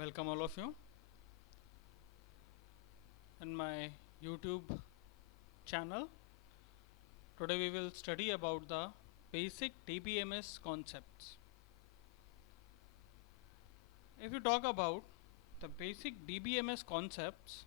Welcome all of you in my YouTube channel. Today we will study about the basic DBMS concepts. If you talk about the basic DBMS concepts,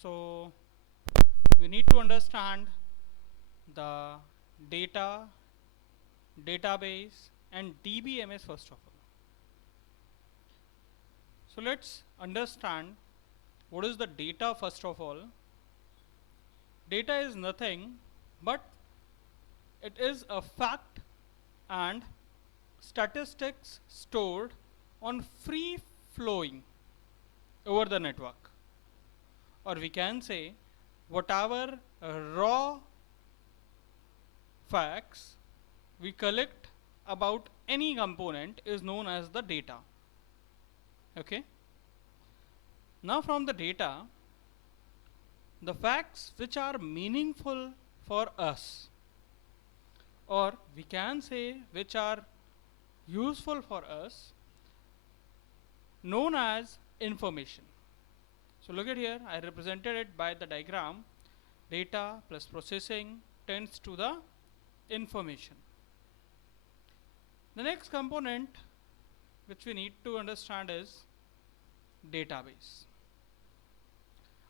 so we need to understand the data, database and DBMS first of all. So let's understand what is the data first of all. Data is nothing but it is a fact and statistics stored on free flowing over the network, or we can say whatever raw facts we collect about any component is known as the data. Okay, now from the data, the facts which are meaningful for us, or we can say which are useful for us, known as information. So look at here, I represented it by the diagram. Data plus processing tends to the information. The next component which we need to understand is database.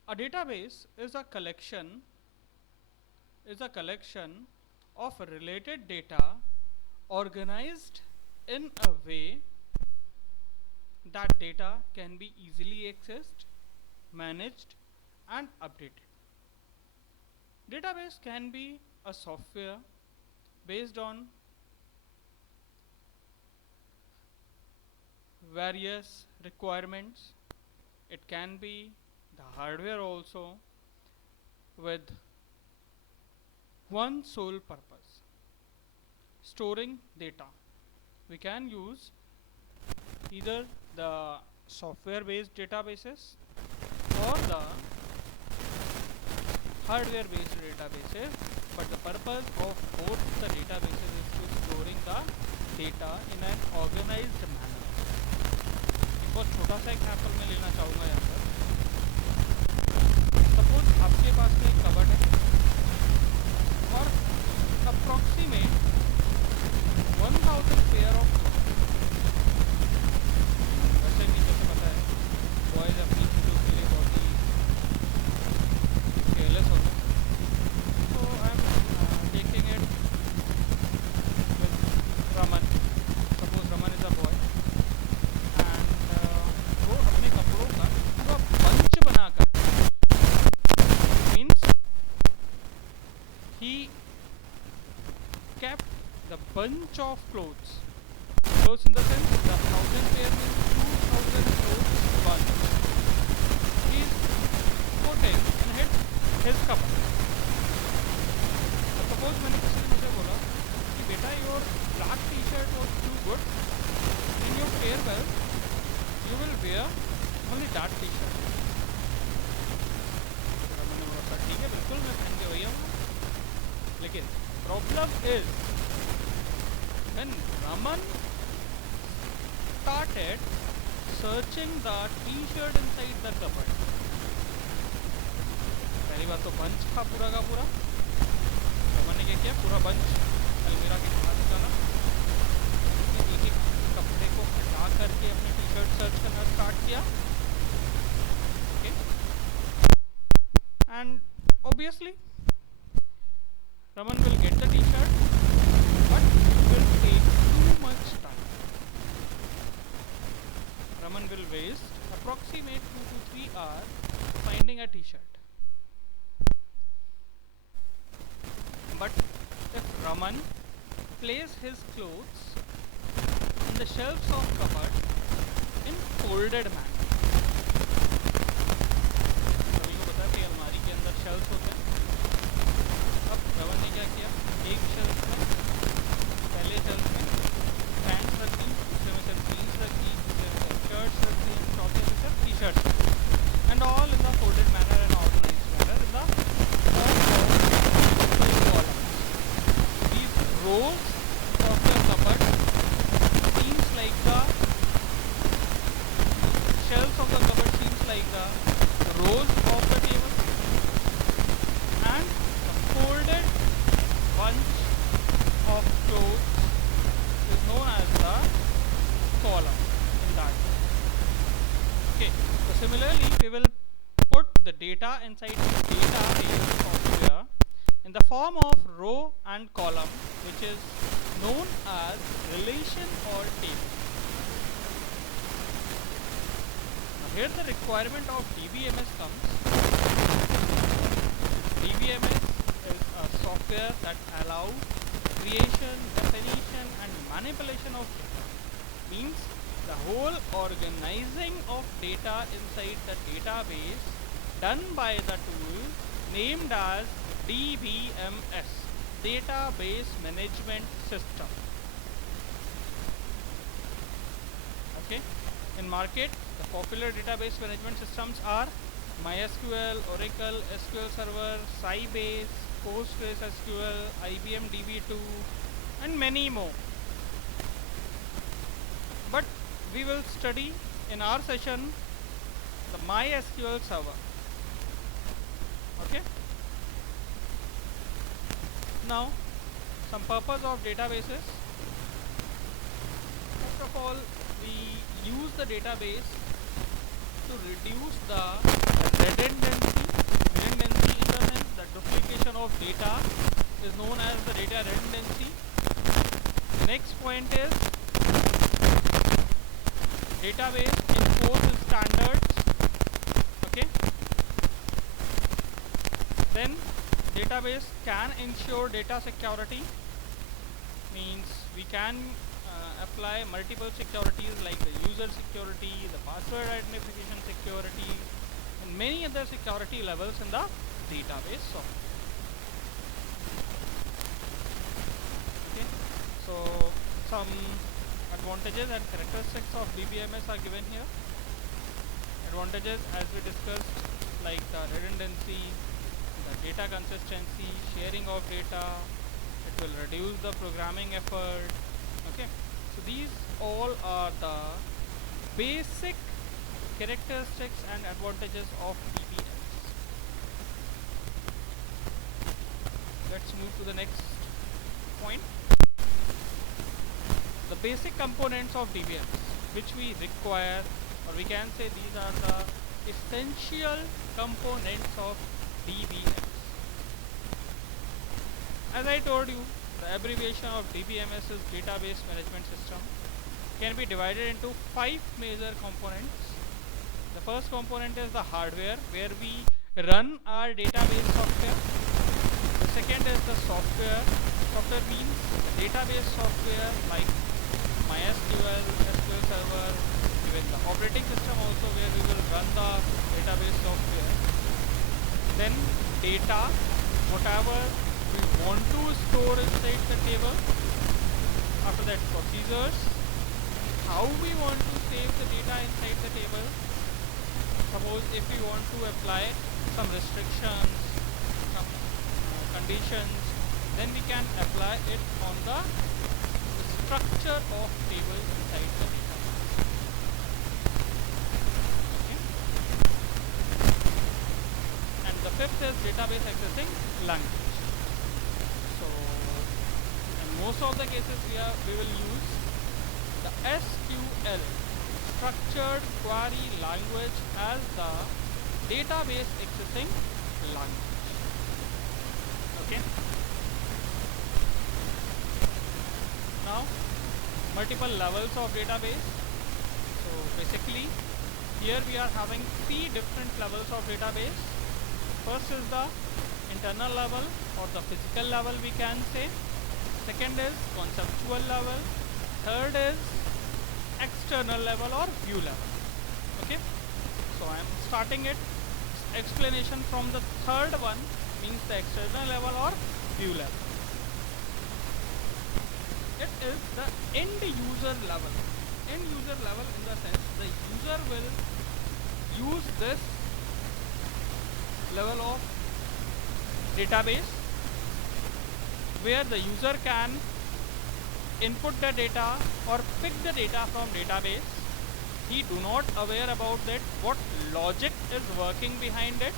A database is a collection of related data organized in a way that data can be easily accessed, managed and updated. Database can be a software based on various requirements. It can be the hardware also with one sole purpose: storing data. We can use either the software based databases or the hardware based databases, but the purpose of both the databases is to storing the data in an organized manner. एक बहुत छोटा सा example मैं लेना चाहूँगा यहाँ पर. Suppose आपके पास में एक कबर्ड है और अप्रॉक्सीमेट 1000 पेयर ऑफ, वैसे नहीं जैसे पता है बॉयज अपनी चीज़ों के लिए बहुत ही केयरलेस होते हैं. So I am taking it with Raman. Suppose Raman is a boy and वो अपने कपड़ों का पूरा बंच बनाकर, means he kept the bunch of clothes in the sense the 1000 pair means 2000 clothes bunch. He is putting in his cupboard. Suppose मैंने किसी ने मुझे बोला कि बेटा your black t-shirt was too good, in your farewell you will wear only that t-shirt. मैंने बोला sir ठीक है बिल्कुल मैं पहन के वही आऊँगा. लेकिन problem is when Raman started searching the t-shirt inside the cupboard, पहली बात तो बंच था पूरा का पूरा. रमन ने क्या किया, पूरा बंच अलमीरा के बाहर निकाला, एक एक कपड़े को हटा करके अपने टी शर्ट सर्च करना स्टार्ट किया. Okay, and obviously Raman will get the t-shirt, but it will take too much time. Raman will waste approximate 2 to 3 hours finding a t-shirt. But if Raman place his clothes on the shelves of cupboard in folded manner, सभी को पता है भाई अलमारी के अंदर shelves होते हैं. अब रमन ने क्या किया, एक शेल्फ में, पहले शेल्फ में पैंट्स रख दी, दूसरे में सिर्फ जीन्स रख दी, दूसरे में सिर्फ शर्ट्स रख दी, चौथे में सिर्फ T shirts, and all in the folded manner and organised manner in the columns. These rows of your cupboard seems like the like the rows of the table, and the folded bunch of clothes is known as the column in that. Okay, so similarly we will put the data inside the database software in the form of row and column, which is known as relation or table. Now here the requirement of DBMS comes. DBMS is a software that allows creation, definition and manipulation of data. Means the whole organizing of data inside the database done by the tool named as DBMS, Database Management System. Okay, in market the popular database management systems are MySQL, Oracle, SQL Server, Sybase, PostgreSQL, IBM DB2 and many more. But we will study in our session the MySQL Server. Okay. Now some purpose of databases. First of all, we use the database to reduce the redundancy in the sense that duplication of data is known as the data redundancy. Next point is database enforces standards. Okay. Then database can ensure data security, means we can apply multiple securities like the user security, the password identification security and many other security levels in the database software. Okay. So some advantages and characteristics of DBMS are given here. Advantages, as we discussed, like the redundancy, the data consistency, sharing of data, it will reduce the programming effort. Okay, so these all are the basic characteristics and advantages of DBMS. Let's move to the next point. The basic components of DBMS which we require, or we can say these are the essential components of DBMS. As I told you, the abbreviation of DBMS is Database Management System. Can be divided into 5 major components. The first component is the hardware, where we run our database software. The second is the software. Software means the database software like MySQL, SQL Server, even the operating system also, where we will run the database software. Then data, whatever we want to store inside the table. After that, procedures, how we want to save the data inside the table. Suppose if we want to apply some restrictions, some conditions, then we can apply it on the structure of table inside the data. Okay. And the fifth is database accessing language. So in most of the cases we will use the SQL, structured query language, as the database accessing language. Okay. Now multiple levels of database. So basically here we are having 3 different levels of database. First is the internal level or the physical level, we can say. Second is conceptual level. Third is external level or view level. Okay, so I am starting it explanation from the third one, means the external level or view level. It is the end user level. End user level in the sense the user will use this level of database, where the user can input the data or pick the data from database. he do not aware about that what logic is working behind it.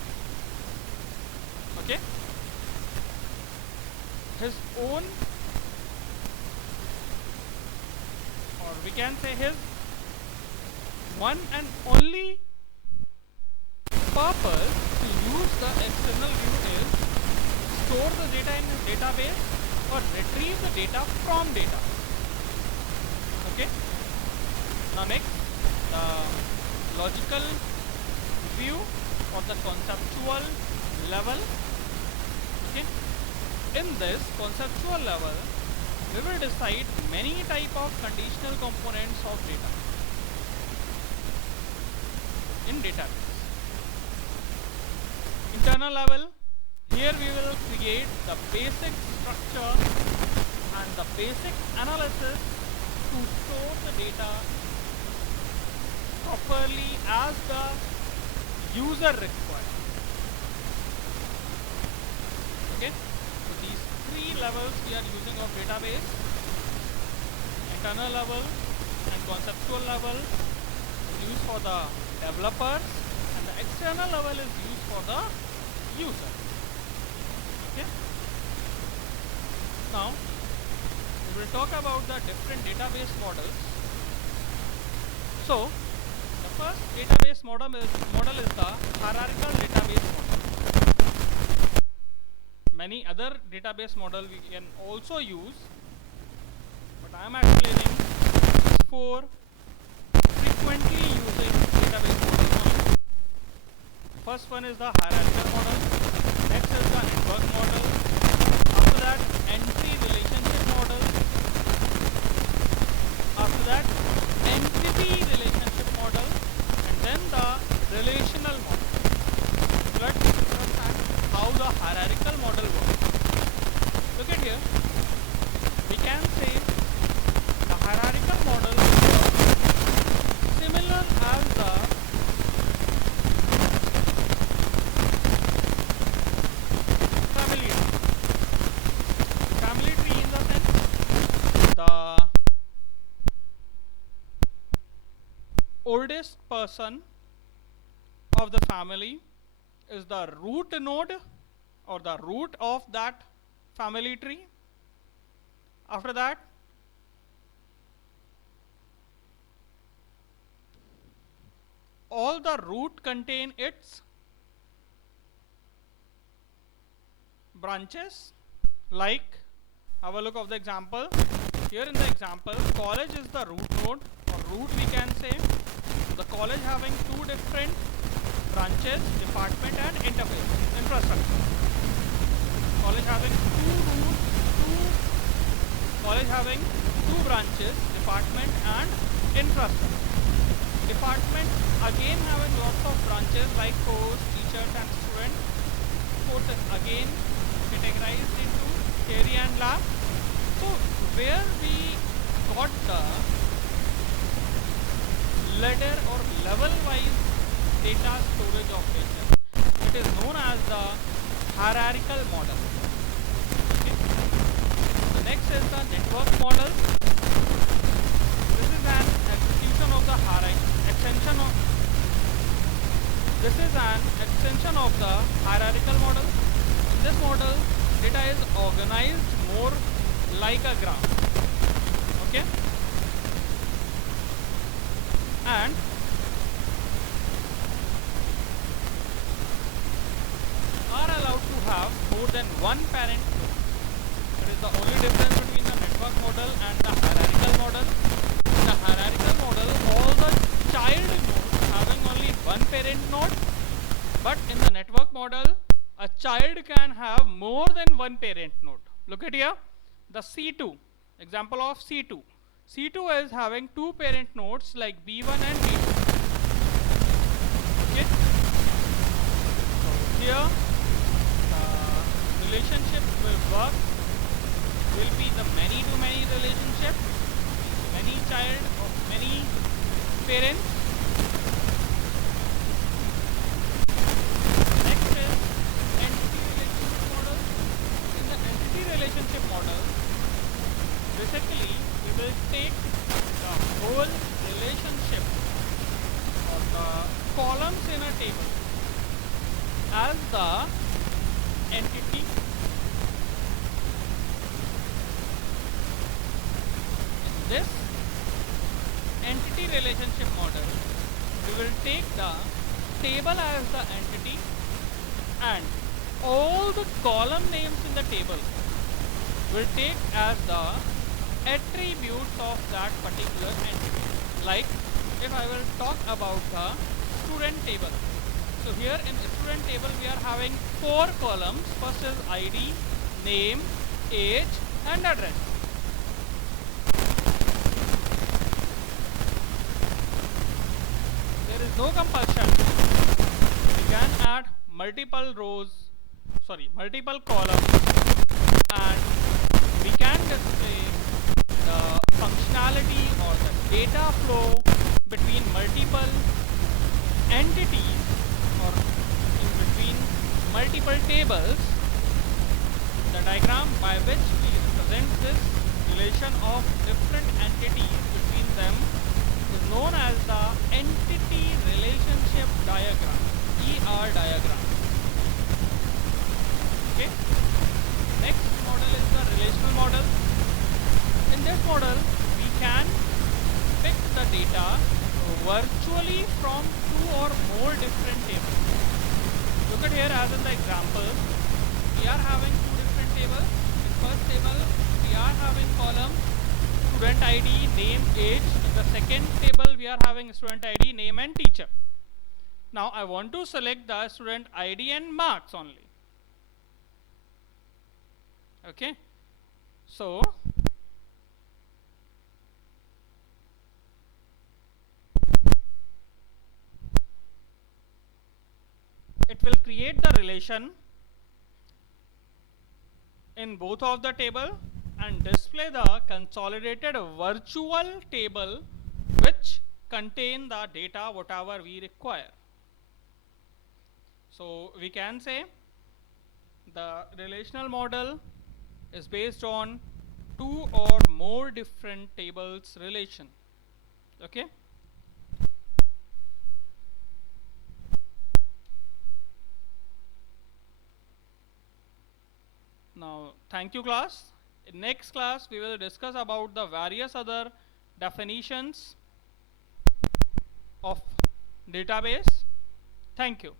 Okay, his own, or we can say his one and only purpose to use the external view is store the data in his database or retrieve the data from data. Okay, now next, the logical view or the conceptual level. Okay, in this conceptual level we will decide many type of conditional components of data in database. Internal level, here we will create the basic structure and the basic analysis to store the data properly as the user requires. Okay, so these three levels we are using of database: internal level and conceptual level is used for the developers, and the external level is used for the user. Okay, now we will talk about the different database models. So the first database model is the hierarchical database model. Many other database model we can also use, but I am explaining four frequently using database models. First one is the hierarchical model. Next is the network model. After that, entry relationship model. After that, entity relationship model, and then the relational model. Let's understand how the hierarchical model works. Look at here. We can say the hierarchical model is similar as the family tree in the sense the oldest person of the family is the root node or the root of that family tree. After that, all the root contain its branches. Like, have a look of the example. Here in the example, college is the root node or root we can say. The college having two different branches, department and interface, infrastructure. College having two branches, department and infrastructure. Department again having lots of branches like course, teachers and students. Course is again categorized into theory and lab. So where we got the ladder or level wise data storage of data, it is known as the hierarchical model. Okay. The next is the network model. This is an extension of the hierarchical model. In this model, data is organized more like a graph. Okay, and are allowed to have more than one parent node. That is the only difference between the network model and the hierarchical model. In the hierarchical model, all the child nodes having only one parent node, but in the network model, a child can have more than one parent node. Look at here, the C2, example of C2. C2 is having two parent nodes like B1 and B2. Okay. So here, the relationship will be the many-to-many relationship, many child or many parents. Next is entity relationship model. In the entity relationship model, basically we will take the whole relationship table as the entity. In this entity relationship model, we will take the table as the entity and all the column names in the table will take as the attributes of that particular entity. Like if I will talk about the student table. So here in student table we are having 4 columns. First is ID, name, age and address. There is no compulsion. We can add multiple columns, and we can display the functionality or the data flow between multiple entities or in between multiple tables. The diagram by which we represent this relation of different entities between them is known as the entity relationship diagram, ER diagram. Okay. Next model is the relational model. In this model, we can pick the data virtually from 2 or more different tables. Look at here as in the example, we are having 2 different tables. In first table, we are having column student ID, name, age. In the second table, we are having student ID, name and teacher. Now I want to select the student ID and marks only. Okay. So it will create the relation in both of the table and display the consolidated virtual table which contain the data whatever we require. So we can say the relational model is based on 2 or more different tables relation. Okay. Now, thank you class. In next class, we will discuss about the various other definitions of database. Thank you.